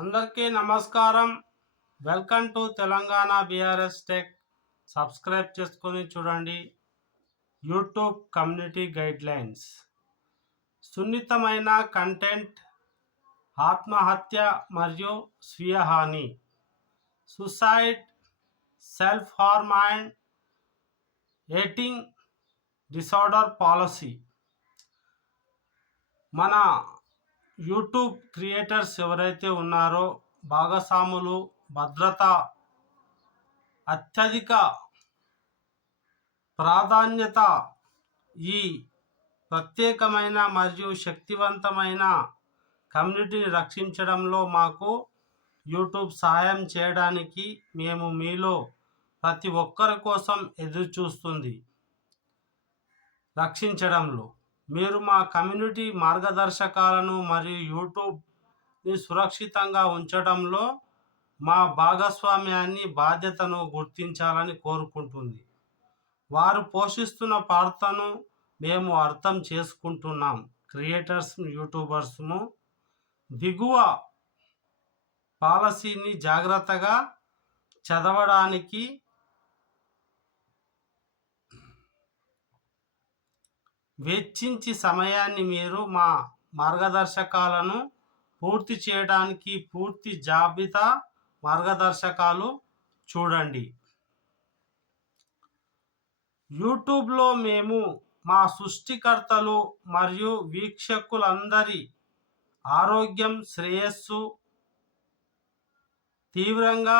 అందరికీ నమస్కారం. Welcome to Telangana BRS tech. Subscribe చేసుకొని చూడండి. YouTube community guidelines. సున్నితమైన కంటెంట్ ఆత్మహత్య మరియు స్వీయ హాని suicide self harm and eating disorder policy. మన యూట్యూబ్ క్రియేటర్స్ ఎవరైతే ఉన్నారో భాగస్వాములు భద్రత అత్యధిక ప్రాధాన్యత ఈ ప్రత్యేకమైన మరియు శక్తివంతమైన కమ్యూనిటీని రక్షించడంలో మాకు యూట్యూబ్ సహాయం చేయడానికి మేము మీలో ప్రతి ఒక్కరి కోసం ఎదురు చూస్తుంది రక్షించడంలో. మీరు మా కమ్యూనిటీ మార్గదర్శకాలను మరియు యూట్యూబ్ని సురక్షితంగా ఉంచడంలో మా భాగస్వామ్యాన్ని బాధ్యతను గుర్తించాలని కోరుకుంటుంది. వారు పోషిస్తున్న పాత్రను మేము అర్థం చేసుకుంటున్నాం. క్రియేటర్స్ యూట్యూబర్స్ను దిగువ పాలసీని జాగ్రత్తగా చదవడానికి వెచ్చించి సమయాన్ని మీరు మా మార్గదర్శకాలను పూర్తి చేయడానికి పూర్తి జాబితా మార్గదర్శకాలు చూడండి. యూట్యూబ్లో మేము మా సృష్టికర్తలు మరియు వీక్షకులందరి ఆరోగ్యం శ్రేయస్సు తీవ్రంగా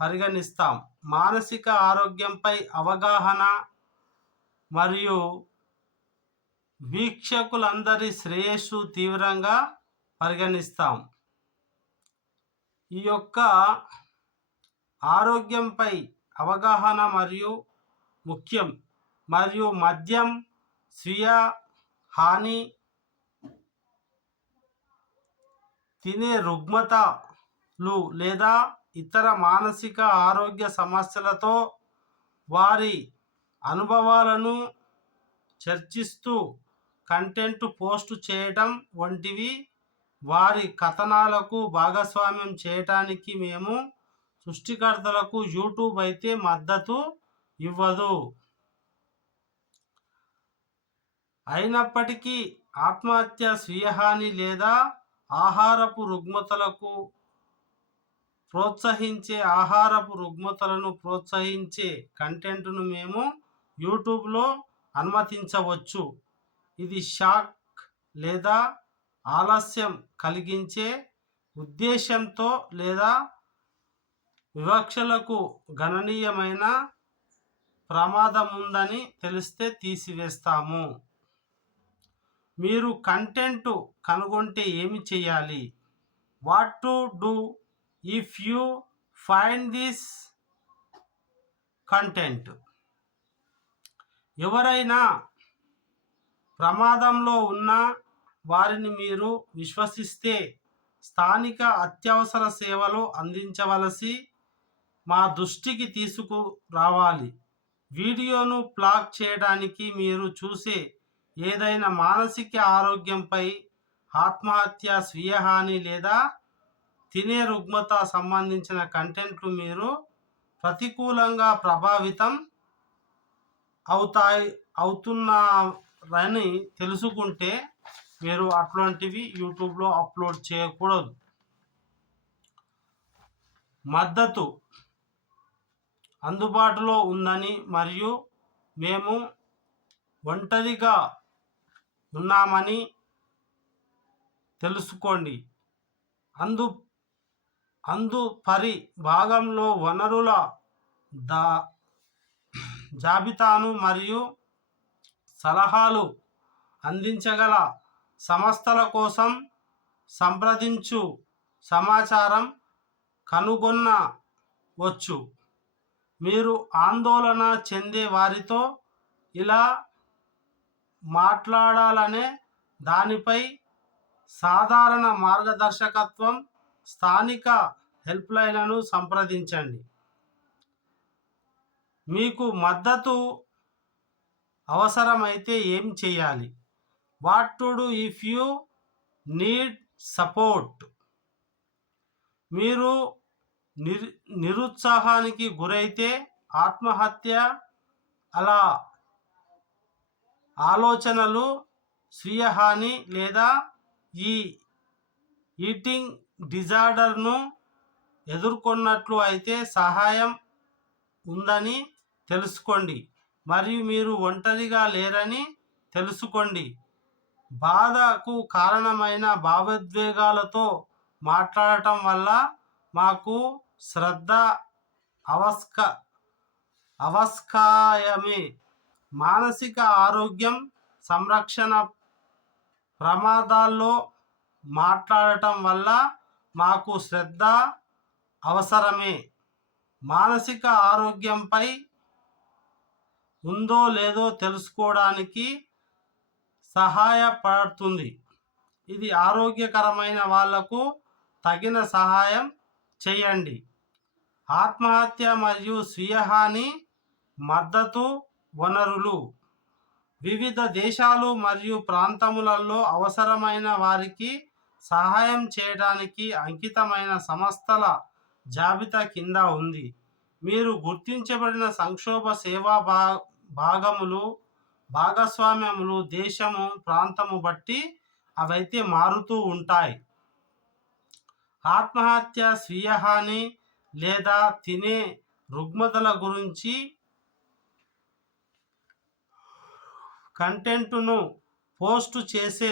పరిగణిస్తాం. మానసిక ఆరోగ్యంపై అవగాహన మరియు వీక్షకులందరి శ్రేయస్సు తీవ్రంగా పరిగణిస్తాం. ఈ యొక్క ఆరోగ్యంపై అవగాహన మరియు ముఖ్యం మరియు మద్యం స్వీయ హాని తినే రుగ్మతలు లేదా ఇతర మానసిక ఆరోగ్య సమస్యలతో వారి అనుభవాలను చర్చిస్తూ కంటెంట్ పోస్ట్ చేయటం వంటివి వారి కథనాలకు భాగస్వామ్యం చేయటానికి మేము సృష్టికర్తలకు యూట్యూబ్ అయితే మద్దతు ఇవ్వదు. అయినప్పటికీ ఆత్మహత్య స్వీయహాని లేదా ఆహారపు రుగ్మతలకు ప్రోత్సహించే ఆహారపు రుగ్మతలను ప్రోత్సహించే కంటెంట్ను మేము యూట్యూబ్లో అనుమతించవచ్చు. ఇది షాక్ లేదా ఆలస్యం కలిగించే ఉద్దేశంతో లేదా వివక్షలకు గణనీయమైన ప్రమాదం ఉందని తెలిస్తే తీసివేస్తాము. మీరు కంటెంట్ కనుగొంటే ఏమి చేయాలి? What to do if you find this content? ఎవరైనా ప్రమాదంలో ఉన్న వారిని మీరు విశ్వసిస్తే స్థానిక అత్యవసర సేవలు అందించవలసి మా దృష్టికి తీసుకురావాలి వీడియోను ప్లాక్ చేయడానికి మీరు చూసే ఏదైనా మానసిక ఆరోగ్యంపై ఆత్మహత్య స్వీయహాని లేదా తినే రుగ్మత సంబంధించిన కంటెంట్లు మీరు ప్రతికూలంగా ప్రభావితం అవుతాయి అని తెలుసుకుంటే మీరు అట్లాంటివి యూట్యూబ్లో అప్లోడ్ చేయకూడదు. మద్దతు అందుబాటులో ఉందని మరియు మేము ఒంటరిగా ఉన్నామని తెలుసుకోండి. అందు అందు పరి భాగంలో వనరుల దా జాబితాను మరియు సలహాలు అందించగల సంస్థల కోసం సంప్రదించు సమాచారం కనుగొనవచ్చు. మీరు ఆందోళన చెందే వారితో ఇలా మాట్లాడాలనే దానిపై సాధారణ మార్గదర్శకత్వం స్థానిక హెల్ప్లైన్లను సంప్రదించండి. మీకు మద్దతు అవసరమైతే ఏం చేయాలి? What to do if you need support. మీరు నిరు నిరుత్సాహానికి గురైతే ఆత్మహత్య అలా ఆలోచనలు స్వీయహాని లేదా ఈ ఈటింగ్ డిజార్డర్ను ఎదుర్కొన్నట్లు అయితే సహాయం ఉందని తెలుసుకోండి. మరియు మీరు ఒంటరిగా లేరని తెలుసుకోండి. బాధకు కారణమైన భావోద్వేగాలతో మాట్లాడటం వల్ల మాకు శ్రద్ధ అవస్క అవస్కాయమే. మానసిక ఆరోగ్యం సంరక్షణ ప్రమాదాల్లో మాట్లాడటం వల్ల మాకు శ్రద్ధ అవసరమే. మానసిక ఆరోగ్యంపై ఉందో లేదో తెలుసుకోవడానికి సహాయపడుతుంది. ఇది ఆరోగ్యకరమైన వాళ్ళకు తగిన సహాయం చేయండి. ఆత్మహత్య మరియు స్వీయహాని మద్దతు వనరులు. వివిధ దేశాలు మరియు ప్రాంతములలో అవసరమైన వారికి సహాయం చేయడానికి అంకితమైన సంస్థల జాబితా కింద ఉంది. మీరు గుర్తించబడిన సంక్షోభ సేవా భా భాగములు భాగస్వామ్యములు దేశము ప్రాంతము బట్టి అవైతే మారుతూ ఉంటాయి. ఆత్మహత్య స్వీయహాని లేదా తినే రుగ్మతల గురించి కంటెంట్ను పోస్ట్ చేసే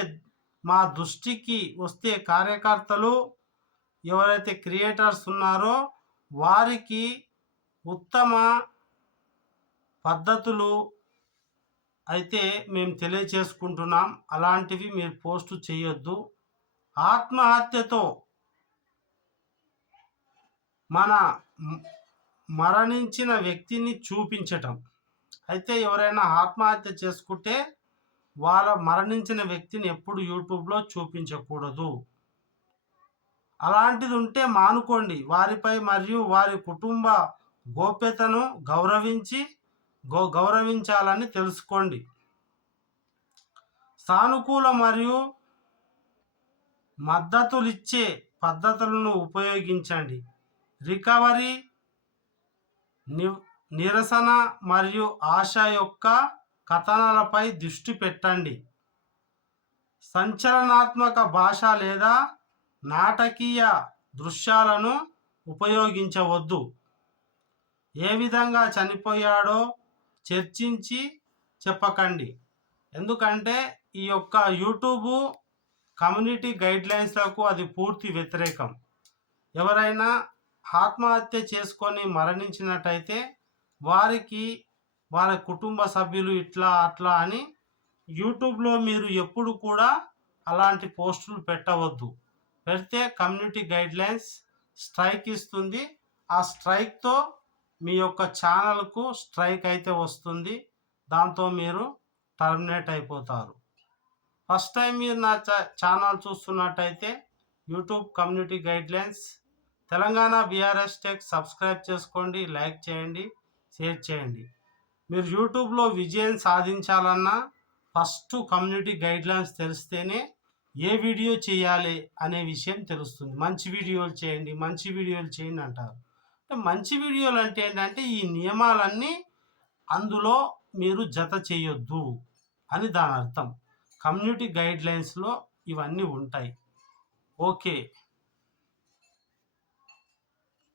మా దృష్టికి వస్తే కార్యకర్తలు ఎవరైతే క్రియేటర్స్ ఉన్నారో వారికి ఉత్తమ పద్ధతులు అయితే మేము తెలియచేసుకుంటున్నాం. అలాంటివి మీరు పోస్ట్ చేయొద్దు. ఆత్మహత్యతో మన మరణించిన వ్యక్తిని చూపించటం. అయితే ఎవరైనా ఆత్మహత్య చేసుకుంటే వాళ్ళ మరణించిన వ్యక్తిని ఎప్పుడు యూట్యూబ్లో చూపించకూడదు. అలాంటిది ఉంటే మానుకోండి. వారిపై మరియు వారి కుటుంబ గోప్యతను గౌరవించి గౌ గౌరవించాలని తెలుసుకోండి. సానుకూల మరియు మద్దతులిచ్చే పద్ధతులను ఉపయోగించండి. రికవరీ నిరసన మరియు ఆశ యొక్క కథనాలపై దృష్టి పెట్టండి. సంచలనాత్మక భాష లేదా నాటకీయ దృశ్యాలను ఉపయోగించవద్దు. ఏ విధంగా చనిపోయాడో చర్చించి చెప్పకండి. ఎందుకంటే ఈ యొక్క యూట్యూబ్ కమ్యూనిటీ గైడ్లైన్స్లకు అది పూర్తి వ్యతిరేకం. ఎవరైనా ఆత్మహత్య చేసుకొని మరణించినట్టయితే వారికి వారి కుటుంబ సభ్యులు ఇట్లా అట్లా అని యూట్యూబ్లో మీరు ఎప్పుడు కూడా అలాంటి పోస్టులు పెట్టవద్దు. పెడితే కమ్యూనిటీ గైడ్లైన్స్ స్ట్రైక్ ఇస్తుంది. ఆ స్ట్రైక్తో మీ యొక్క ఛానల్కు స్ట్రైక్ అయితే వస్తుంది. దాంతో మీరు టర్మినేట్ అయిపోతారు. ఫస్ట్ టైం మీరు నా ఛానల్ చూస్తున్నట్టయితే YouTube community guidelines Telangana BRS tech subscribe చేసుకోండి లైక్ చేయండి షేర్ చేయండి. మీరు యూట్యూబ్లో విజయం సాధించాలన్నా ఫస్ట్ కమ్యూనిటీ గైడ్లైన్స్ తెలిస్తేనే ఏ వీడియో చేయాలి అనే విషయం తెలుస్తుంది. మంచి వీడియోలు చేయండి మంచి వీడియోలు చేయండి అంటారు. మంచి వీడియోలు అంటే ఏంటంటే ఈ నియమాలన్నీ అందులో మీరు జత చేయొద్దు అని దాని అర్థం. కమ్యూనిటీ గైడ్లైన్స్లో ఇవన్నీ ఉంటాయి. ఓకే.